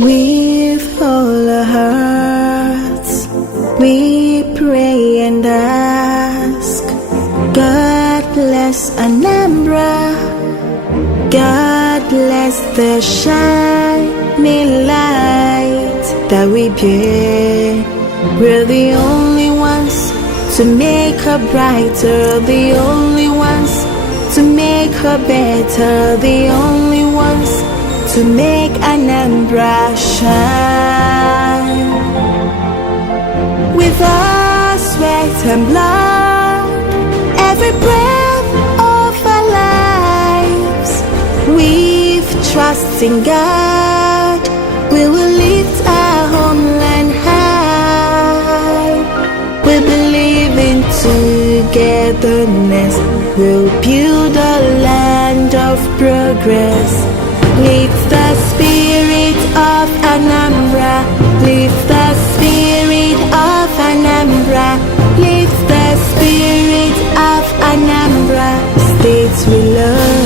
With all our hearts, we pray and ask, God bless Anambra, God bless the shining light that we bear. We're the only ones to make her brighter, the only ones to make her better, the only ones to make Anambra shine. With our sweat and blood, every breath of our lives, we've trust in God, we will lift our homeland high. We believe in togetherness, we'll build a land of progress. Lift the spirit of Anambra, lift the spirit of Anambra, lift the spirit of Anambra, states we love.